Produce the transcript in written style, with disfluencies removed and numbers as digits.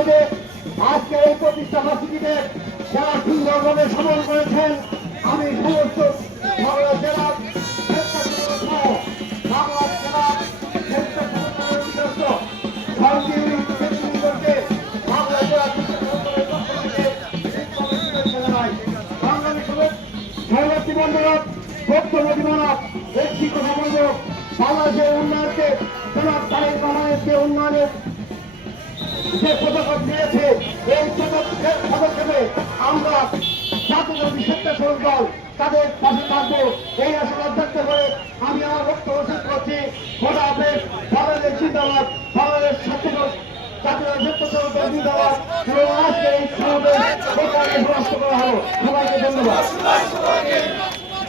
থেকে আজকের এই প্রতিষ্ঠা বার্ষিকীতে যারা সুন্দরভাবে সফল করেছেন আমি সমস্ত বাংলা জেলা বাংলা জেলা বাংলা জেলা সভাপতি বন্ধুরা বক্তব্য মানব একটি কথা বলবো বাংলাদেশের উন্নয়নকে জনাব তারেক রহমানের উন্নয়নের যে পদক্ষেপ নিয়েছে এই পদক্ষেপে আমরা জাতীয় স্বেচ্ছাসেবক দল তাদের পাশে থাকবো এই আশীর্বাদ ব্যক্ত করে আমি আমার বক্তব্য শেষ করছি। খোদা হাফেজ। বাংলাদেশ জিন্দাবাদ। বাংলাদেশ জাতীয় স্বেচ্ছাসেবক দল জিন্দাবাদ। এবং আজকে এই সমাবেশ করা হলো। সবাইকে ধন্যবাদ।